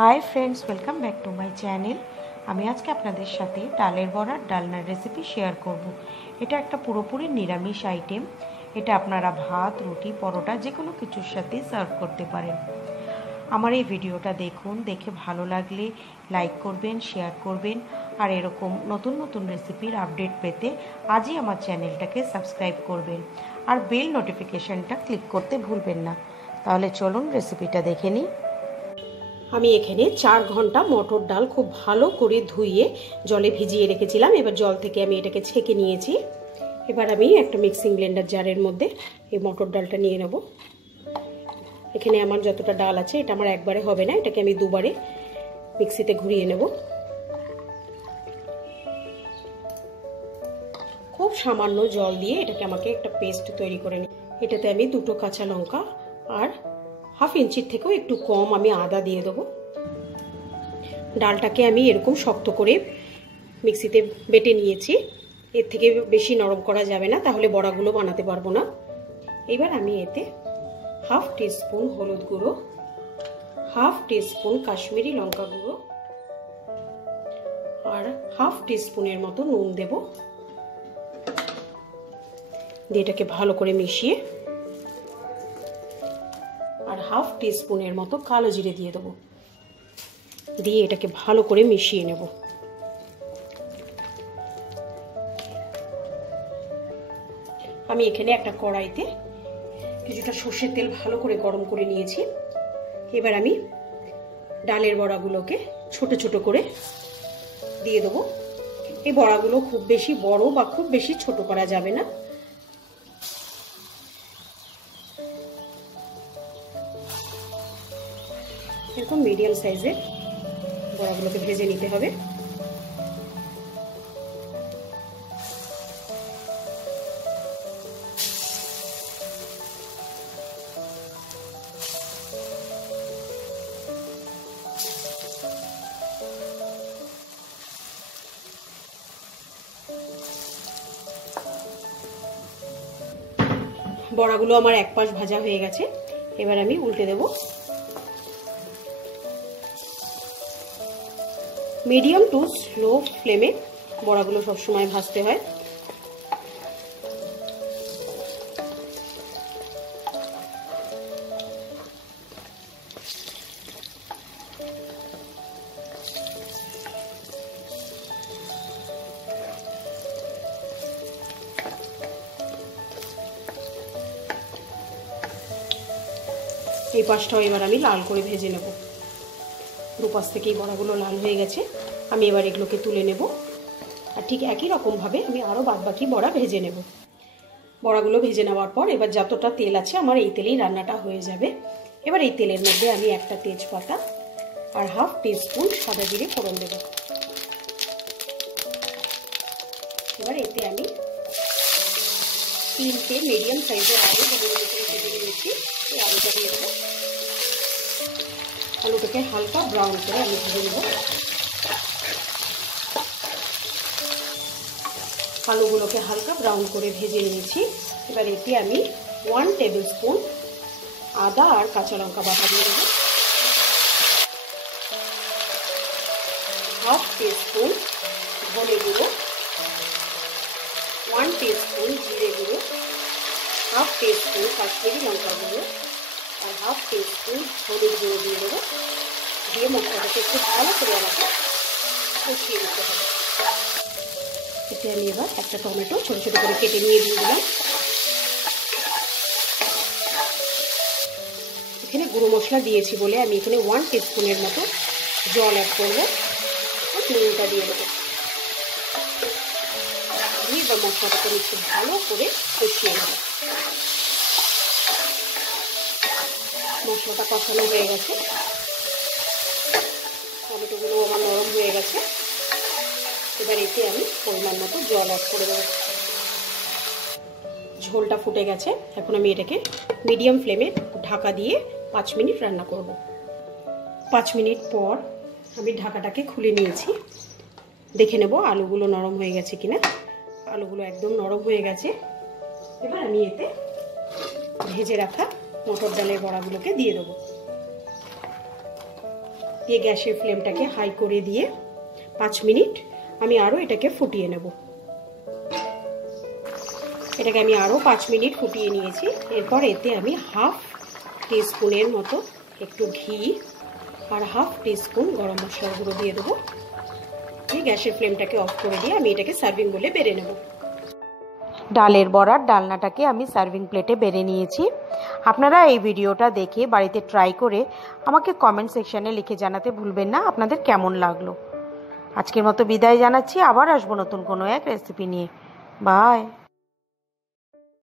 Hi friends, welcome back to my channel. আমি আজকে আপনাদের সাথে ডালের বড়ার ডালনার রেসিপি শেয়ার করব। এটা একটা পুরোপুরি নিরামিষ আইটেম। এটা আপনারা ভাত, রুটি, পরোটা যে কোনো কিছুর সাথে সার্ভ করতে পারেন। আমার এই ভিডিওটা দেখুন, দেখে ভালো লাগলে লাইক করবেন, শেয়ার করবেন, আর এরকম নতুন নতুন রেসিপির আপডেট পেতে আজই আমার চ্যানেলটাকে সাবস্ক্রাইব করবেন আর বেল নোটিফিকেশানটা ক্লিক করতে ভুলবেন না। তাহলে চলুন রেসিপিটা দেখে নিই। আমি এখানে 4 ঘন্টা মটর ডাল খুব ভালো করে ধুইয়ে জলে ভিজিয়ে রেখেছিলাম। এবার জল থেকে আমি এটাকে ছেঁকে নিয়েছি। এবার আমি একটা মিক্সিং ব্লেন্ডার জারের মধ্যে এই মটর ডালটা নিয়ে নেব। এখানে আমার যতটা ডাল আছে এটা আমার একবারে হবে না, এটাকে আমি দুবারে মিক্সিতে ঘুরিয়ে নেব। খুব সামান্য জল দিয়ে এটাকে আমাকে একটা পেস্ট তৈরি করে নিই। এটাতে আমি 2টো কাঁচা লঙ্কা আর হাফ ইঞ্চির থেকেও একটু কম আমি আদা দিয়ে দেবো। ডালটাকে আমি এরকম শক্ত করে মিক্সিতে বেটে নিয়েছি। এর থেকে বেশি নরম করা যাবে না, তাহলে বড়াগুলো বানাতে পারবো না। এবার আমি এতে হাফ টিস্পুন হলুদ গুঁড়ো, হাফ টিস্পুন কাশ্মীরি লঙ্কা গুঁড়ো আর হাফ টিস্পুনের মতো নুন দেব। দিয়ে এটাকে ভালো করে মিশিয়ে আর হাফ টিস্পুনের মতো কালো জিরে দিয়ে দেবো। দিয়ে এটাকে ভালো করে মিশিয়ে নেব। আমি এখানে একটা কড়াইতে কিছুটা সর্ষের তেল ভালো করে গরম করে নিয়েছি। এবার আমি ডালের বড়াগুলোকে ছোট ছোট করে দিয়ে দেবো। এই বড়াগুলো খুব বেশি বড় বা খুব বেশি ছোট করা যাবে না। এরকম মিডিয়াম সাইজের বড়াগুলোকে ভেজে নিতে হবে। বড়াগুলো আমার এক পাশ ভাজা হয়ে গেছে। এবার আমি উল্টে দেব। মিডিয়াম টু স্লো ফ্লেমে বড়াগুলো সবসময় ভাজতে হয়। এই পাশটাও এবার আমি লাল করে ভেজে নেব। দুপাশ থেকেই বড়াগুলো লাল হয়ে গেছে। আমি এবার এগুলোকে তুলে নেব। আর ঠিক একই রকমভাবে আমি আরও বাদবাকি বড়া ভেজে নেব। বড়াগুলো ভেজে নেওয়ার পর এবার যতটা তেল আছে আমার এই তেলেই রান্নাটা হয়ে যাবে। এবার এই তেলের মধ্যে আমি একটা তেজপাতা আর হাফ টিস্পুন সাদা জিরে ফোড়ন দেব। এবার এতে আমি 3টে মিডিয়াম সাইজের আলু ভেজে নিয়েছি। এই আলুটা দিয়ে দেবো। আলুটাকে হালকা ব্রাউন করে আমি ভেজে নেব। আলুগুলোকে হালকা ব্রাউন করে ভেজে নিয়েছি। এবার এতে আমি 1 টেবিল স্পুন আদা আর কাঁচা লঙ্কা বাটা দিয়ে দেবো। হাফ টিস্পুন ধনে গুঁড়ো, 1 টিস্পুন জিরে গুঁড়ো, হাফ টিস্পুন কাশ্মীরি লঙ্কা গুঁড়ো আর হাফ টিস্পুন হলুদ গুঁড়ো দিয়ে দেবো। দিয়ে মশলাটাকে একটু ভালো করে আমাকে কষিয়ে নিতে হবে। এতে আমি এবার একটা টমেটো ছোটো ছোটো করে কেটে নিয়ে দিয়ে দিলাম। এখানে গুঁড়ো মশলা দিয়েছি বলে আমি এখানে 1 টিস্পুনের মতো জল অ্যাড করবো। নুনটা দিয়ে দেবো। দিয়ে এবার মশলাটাকে একটু ভালো করে কষিয়ে নেব। মশলাটা কষানো হয়ে গেছে। টমেটোগুলো আমার নরম হয়ে গেছে। এবার এতে আমি পরিমাণ মতো জল অ্যাড করে দেবো। ঝোলটা ফুটে গেছে। এখন আমি এটাকে মিডিয়াম ফ্লেমে ঢাকা দিয়ে 5 মিনিট রান্না করব। 5 মিনিট পর আমি ঢাকাটাকে খুলে নিয়েছি। দেখে নেব আলুগুলো নরম হয়ে গেছে কিনা। আলুগুলো একদম নরম হয়ে গেছে। এবার আমি এতে ভেজে রাখা মটর ডালের বড়াগুলোকে দিয়ে দেবো। দিয়ে গ্যাসের ফ্লেমটাকে হাই করে দিয়ে 5 মিনিট আমি আরও এটাকে ফুটিয়ে নেব। এটাকে আমি আরও 5 মিনিট ফুটিয়ে নিয়েছি। এরপর এতে আমি হাফ টিস্পুনের মতো একটু ঘি আর হাফ টিস্পুন গরম মশলার গুঁড়ো দিয়ে দেবো। দিয়ে গ্যাসের ফ্লেমটাকে অফ করে দিয়ে আমি এটাকে সার্ভিং বলে বেড়ে নেব। ডালের বড়ার ডালনাটাকে আমি সার্ভিং প্লেটে বেড়ে নিয়েছি। আপনারা এই ভিডিওটা দেখে বাড়িতে ট্রাই করে আমাকে কমেন্ট সেকশানে লিখে জানাতে ভুলবেন না আপনাদের কেমন লাগলো। আজকের মতো বিদায় জানাচ্ছি, আবার আসবো নতুন কোনো এক রেসিপি নিয়ে। বাই।